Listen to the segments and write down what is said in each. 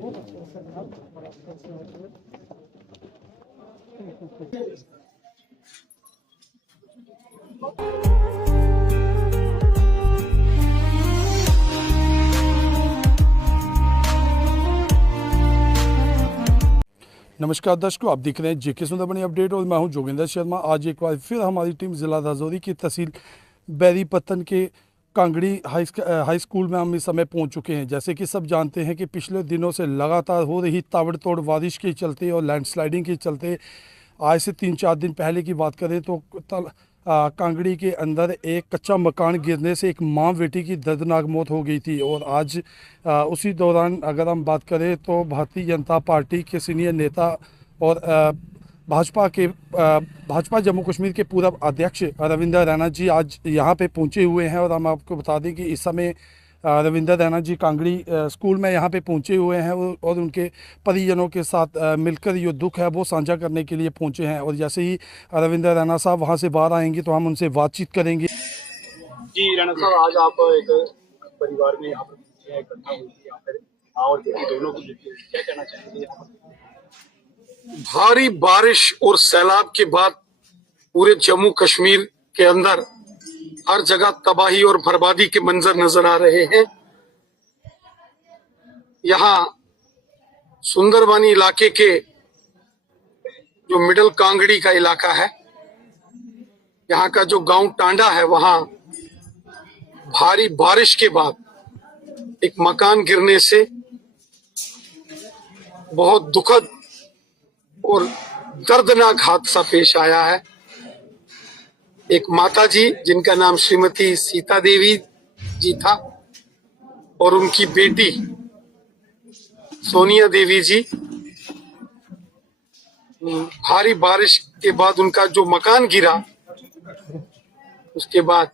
नमस्कार दर्शकों, आप देख रहे हैं जेके सुंदरबनी अपडेट और मैं हूं जोगिंदर शर्मा। आज एक बार फिर हमारी टीम ज़िला राजौरी की तहसील बैरीपत्तन के कांगड़ी हाई स्कूल में हम इस समय पहुंच चुके हैं। जैसे कि सब जानते हैं कि पिछले दिनों से लगातार हो रही ताबड़तोड़ बारिश के चलते और लैंडस्लाइडिंग के चलते आज से 3-4 दिन पहले की बात करें तो कांगड़ी के अंदर एक कच्चा मकान गिरने से एक माँ बेटी की दर्दनाक मौत हो गई थी। और आज उसी दौरान अगर हम बात करें तो भारतीय जनता पार्टी के सीनियर नेता और भाजपा जम्मू कश्मीर के पूर्व अध्यक्ष रविंदर रैना जी आज यहाँ पे पहुँचे हुए हैं। और हम आपको बता दें कि इस समय रविंदर रैना जी कांगड़ी स्कूल में यहाँ पे पहुँचे हुए हैं और उनके परिजनों के साथ मिलकर जो दुख है वो साझा करने के लिए पहुँचे हैं। और जैसे ही रविंदर रैना साहब वहाँ से बाहर आएंगे तो हम उनसे बातचीत करेंगे। जी रैना साहब, आज आप एक परिवार में यहाँ पर इकट्ठा हुई थी, यहाँ पर और दोनों को क्या कहना चाहेंगे? भारी बारिश और सैलाब के बाद पूरे जम्मू कश्मीर के अंदर हर जगह तबाही और बर्बादी के मंजर नजर आ रहे हैं। यहाँ सुंदरबनी इलाके के जो मिडल कांगड़ी का इलाका है, यहाँ का जो गांव टांडा है, वहां भारी बारिश के बाद एक मकान गिरने से बहुत दुखद और दर्दनाक हादसा पेश आया है। एक माताजी जिनका नाम श्रीमती सीता देवी जी था और उनकी बेटी सोनिया देवी जी, भारी बारिश के बाद उनका जो मकान गिरा, उसके बाद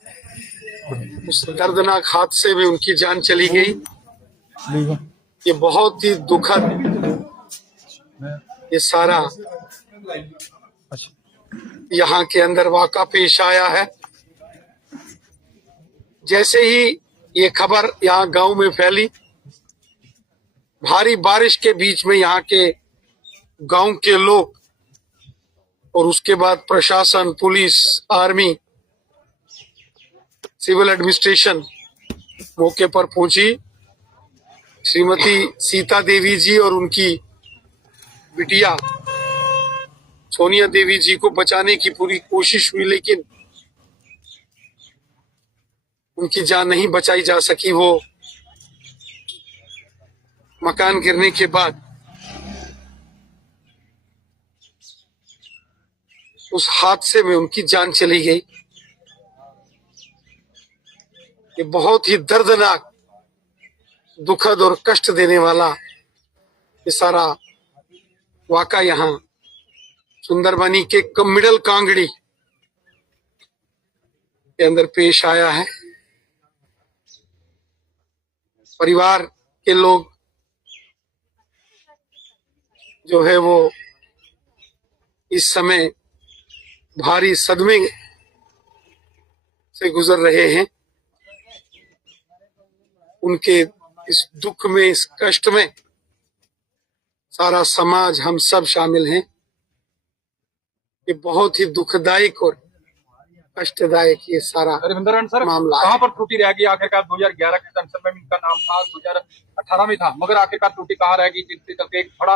उस दर्दनाक हादसे में उनकी जान चली गई। ये बहुत ही दुखद ये सारा यहाँ के अंदर वाक़ा पेश आया है। जैसे ही ये खबर यहाँ गांव में फैली, भारी बारिश के बीच में यहाँ के गांव के लोग और उसके बाद प्रशासन, पुलिस, आर्मी, सिविल एडमिनिस्ट्रेशन मौके पर पहुंची। श्रीमती सीता देवी जी और उनकी बिटिया सोनिया देवी जी को बचाने की पूरी कोशिश हुई, लेकिन उनकी जान नहीं बचाई जा सकी। वो मकान गिरने के बाद उस हादसे में उनकी जान चली गई। ये बहुत ही दर्दनाक, दुखद और कष्ट देने वाला ये सारा वाक़ा यहाँ सुंदरबनी के मिडल कांगड़ी के अंदर पेश आया है। परिवार के लोग जो है वो इस समय भारी सदमे से गुजर रहे हैं। उनके इस दुख में, इस कष्ट में सारा समाज, हम सब शामिल हैं। ये बहुत ही दुखदायक और कष्टदायक ये सारा मामला। कहाँ पर त्रुटि रह गई? आखिरकार 2011 के सेंसर में इनका नाम था, 2018 में था, मगर आखिरकार त्रुटि कहाँ रह गई जिससे चलते एक बड़ा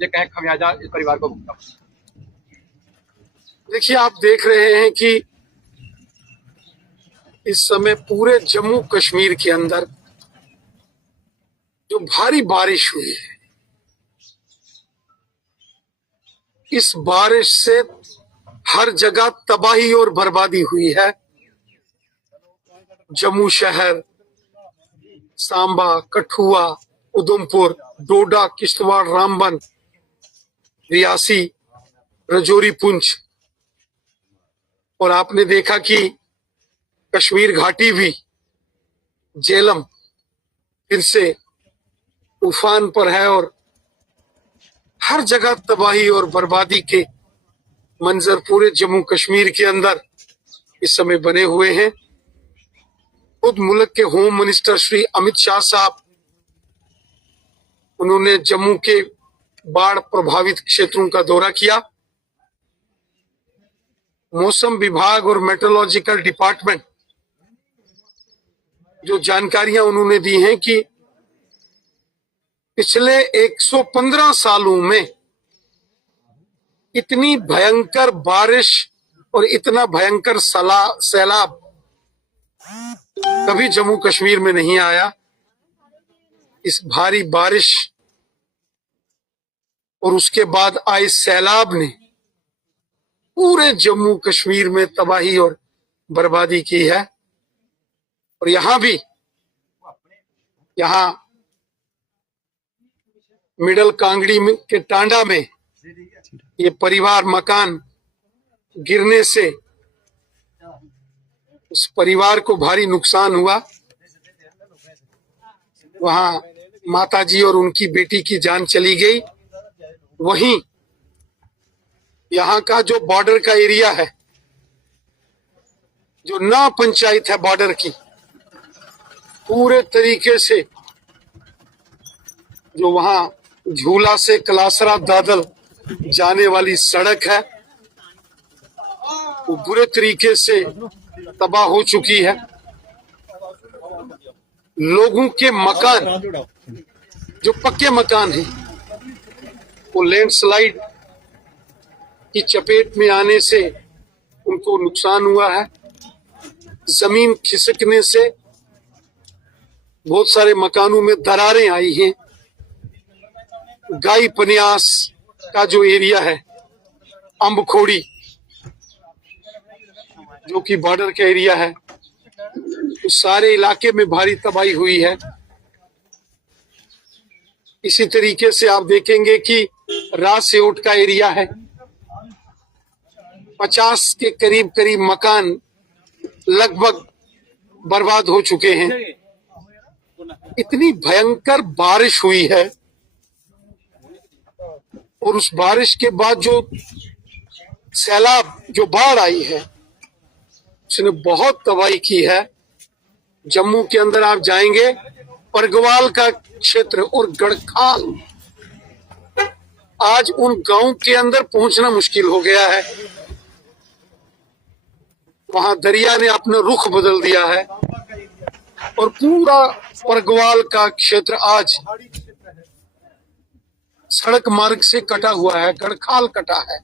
ये कहें खमियाजा इस परिवार को भुगतना? देखिए, आप देख रहे हैं कि इस समय पूरे जम्मू कश्मीर के अंदर जो भारी बारिश हुई है, इस बारिश से हर जगह तबाही और बर्बादी हुई है। जम्मू शहर, सांबा, कठुआ, उधमपुर, डोडा, किश्तवाड़, रामबन, रियासी, राजौरी, पुंछ, और आपने देखा कि कश्मीर घाटी भी, झेलम फिर से उफान पर है और हर जगह तबाही और बर्बादी के मंजर पूरे जम्मू कश्मीर के अंदर इस समय बने हुए हैं। खुद मुल्क के होम मिनिस्टर श्री अमित शाह साहब उन्होंने जम्मू के बाढ़ प्रभावित क्षेत्रों का दौरा किया। मौसम विभाग और मेट्रोलॉजिकल डिपार्टमेंट जो जानकारियां उन्होंने दी हैं कि पिछले 115 सालों में इतनी भयंकर बारिश और इतना भयंकर सैलाब कभी जम्मू कश्मीर में नहीं आया। इस भारी बारिश और उसके बाद आए सैलाब ने पूरे जम्मू कश्मीर में तबाही और बर्बादी की है। और यहाँ मिडल कांगड़ी के टांडा में ये परिवार मकान गिरने से उस परिवार को भारी नुकसान हुआ। वहां माताजी और उनकी बेटी की जान चली गई। वहीं यहाँ का जो बॉर्डर का एरिया है, जो ना पंचायत है बॉर्डर की, पूरे तरीके से जो वहां झूला से कलासरा दादल जाने वाली सड़क है वो बुरे तरीके से तबाह हो चुकी है। लोगों के मकान जो पक्के मकान हैं वो लैंडस्लाइड की चपेट में आने से उनको नुकसान हुआ है। जमीन खिसकने से बहुत सारे मकानों में दरारें आई हैं। गाई पन्यास का जो एरिया है, अम्बखोड़ी जो कि बॉर्डर का एरिया है, उस सारे इलाके में भारी तबाही हुई है। इसी तरीके से आप देखेंगे कि रासेओट का एरिया है, 50 के करीब मकान लगभग बर्बाद हो चुके हैं। इतनी भयंकर बारिश हुई है और उस बारिश के बाद जो सैलाब, जो बाढ़ आई है, उसने बहुत तबाही की है। जम्मू के अंदर आप जाएंगे, परगवाल का क्षेत्र और गढ़खाल, आज उन गांव के अंदर पहुंचना मुश्किल हो गया है। वहां दरिया ने अपना रुख बदल दिया है और पूरा परगवाल का क्षेत्र आज सड़क मार्ग से कटा हुआ है, गढ़खाल कटा है।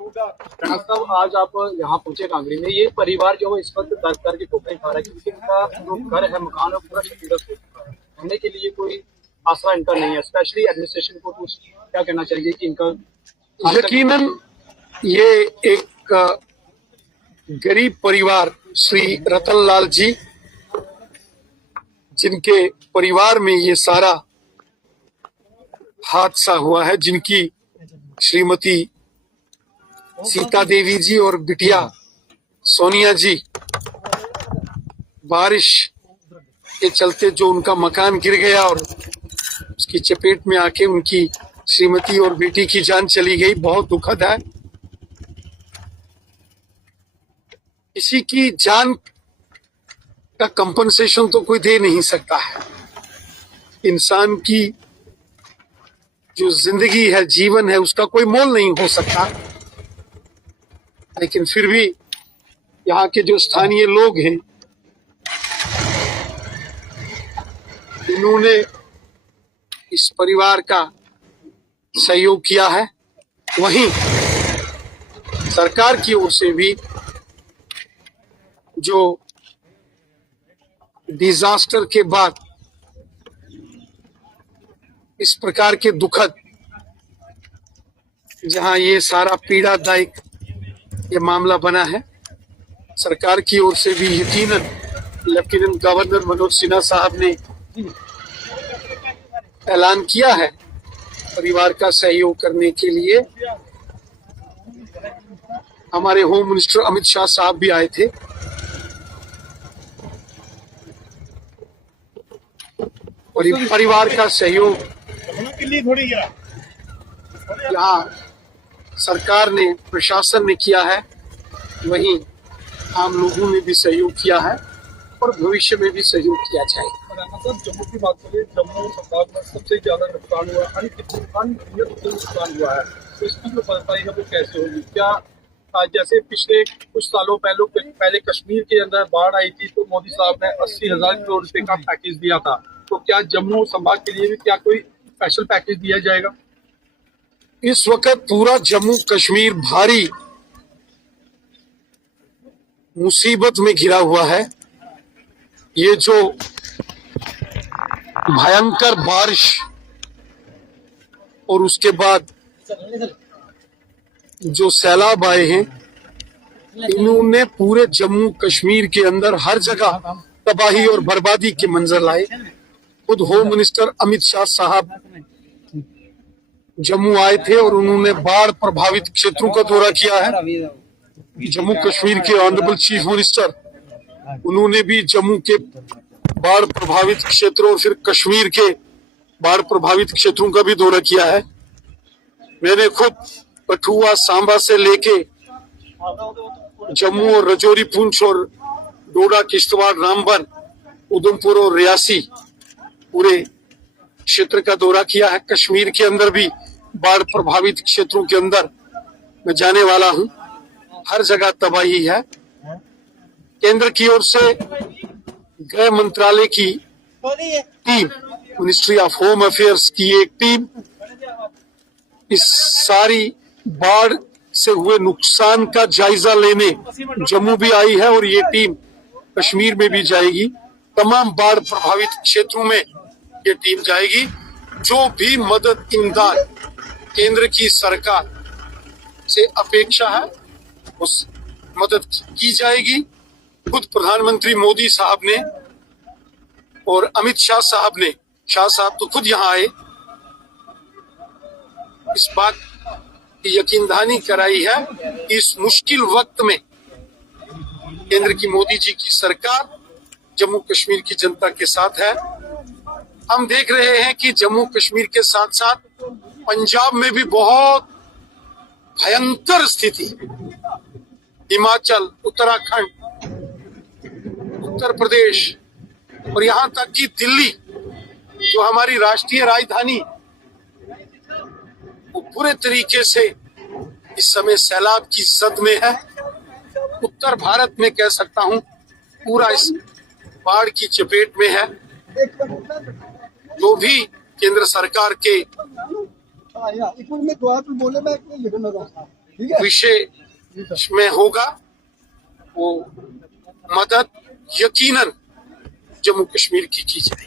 साहब, आज आप यहाँ पहुंचे कांगड़ी में, ये परिवार जो है इस वक्त दर दर की ठोकरें खा रहा है क्योंकि इनका जो घर है, मकान है, पूरा क्षतिग्रस्त हो चुका है। रहने के लिए कोई आसरा इनका नहीं है। स्पेशली एडमिनिस्ट्रेशन को तो क्या कहना चाहिए कि इनका यकीनन ये एक गरीब परिवार, श्री रतनलाल जी, जिनके परिवार में ये सारा हादसा हुआ है, जिनकी श्रीमती सीता देवी जी और बिटिया सोनिया जी बारिश के चलते जो उनका मकान गिर गया और उसकी चपेट में आके उनकी श्रीमती और बेटी की जान चली गई, बहुत दुखद है। किसी की जान का कंपनसेशन तो कोई दे नहीं सकता है। इंसान की जो जिंदगी है, जीवन है, उसका कोई मोल नहीं हो सकता। लेकिन फिर भी यहाँ के जो स्थानीय लोग हैं, इन्होंने इस परिवार का सहयोग किया है। वहीं सरकार की ओर से भी जो डिजास्टर के बाद इस प्रकार के दुखद, जहां ये सारा पीड़ादायक ये मामला बना है, सरकार की ओर से भी यकीनन लेफ्टिनेंट गवर्नर मनोज सिन्हा साहब ने ऐलान किया है परिवार का सहयोग करने के लिए। हमारे होम मिनिस्टर अमित शाह साहब भी आए थे। और ये परिवार का सहयोग यहाँ सरकार ने, प्रशासन ने किया है, वहीं आम लोगों ने भी सहयोग किया है और भविष्य में भी सहयोग किया जाएगा। साहब जम्मू की बात करें, जम्मू संभाग में सबसे ज्यादा नुकसान हुआ, अनगिनत नुकसान हुआ है, तो इसकी जो भरपाई है वो कैसे होगी? क्या जैसे पिछले कुछ सालों पहले कश्मीर के अंदर बाढ़ आई थी तो मोदी साहब ने 80,000 करोड़ रुपए का पैकेज दिया था, तो क्या जम्मू संभाग के लिए भी क्या कोई स्पेशल पैकेज दिया जाएगा? इस वक्त पूरा जम्मू कश्मीर भारी मुसीबत में घिरा हुआ है। ये जो भयंकर बारिश और उसके बाद जो सैलाब आए हैं, इन्होंने पूरे जम्मू कश्मीर के अंदर हर जगह तबाही और बर्बादी के मंजर लाए। खुद होम मिनिस्टर अमित शाह साहब जम्मू आए थे और उन्होंने बाढ़ प्रभावित क्षेत्रों का दौरा किया है। जम्मू कश्मीर के ऑनरेबल चीफ मिनिस्टर उन्होंने भी जम्मू के बाढ़ प्रभावित क्षेत्रों और फिर कश्मीर के बाढ़ प्रभावित क्षेत्रों का भी दौरा किया है। मैंने खुद कठुआ सांबा से लेके जम्मू और रजौरी पुंछ और डोडा किश्तवाड़ रामबन उधमपुर और रियासी पूरे क्षेत्र का दौरा किया है। कश्मीर के अंदर भी बाढ़ प्रभावित क्षेत्रों के अंदर मैं जाने वाला हूं। हर जगह तबाही है। केंद्र की ओर से गृह मंत्रालय की team, ministry of home affairs की एक टीम इस सारी बाढ़ से हुए नुकसान का जायजा लेने जम्मू भी आई है और ये टीम कश्मीर में भी जाएगी। तमाम बाढ़ प्रभावित क्षेत्रों में ये टीम जाएगी। जो भी मदद इमदाद केंद्र की सरकार से अपेक्षा है उस मदद की जाएगी। खुद प्रधानमंत्री मोदी साहब ने और अमित शाह साहब ने, शाह साहब तो खुद यहाँ आए, इस बात की यकीन दहानी कराई है कि इस मुश्किल वक्त में केंद्र की मोदी जी की सरकार जम्मू कश्मीर की जनता के साथ है। हम देख रहे हैं कि जम्मू कश्मीर के साथ साथ पंजाब में भी बहुत भयंकर स्थिति, हिमाचल, उत्तराखंड, उत्तर प्रदेश और यहाँ तक कि दिल्ली जो हमारी राष्ट्रीय राजधानी, वो पूरे तरीके से इस समय सैलाब की जद में है। उत्तर भारत में कह सकता हूँ पूरा इस बाढ़ की चपेट में है। जो भी केंद्र सरकार के विषय में होगा वो मदद यकीनन जम्मू कश्मीर की जाएगी।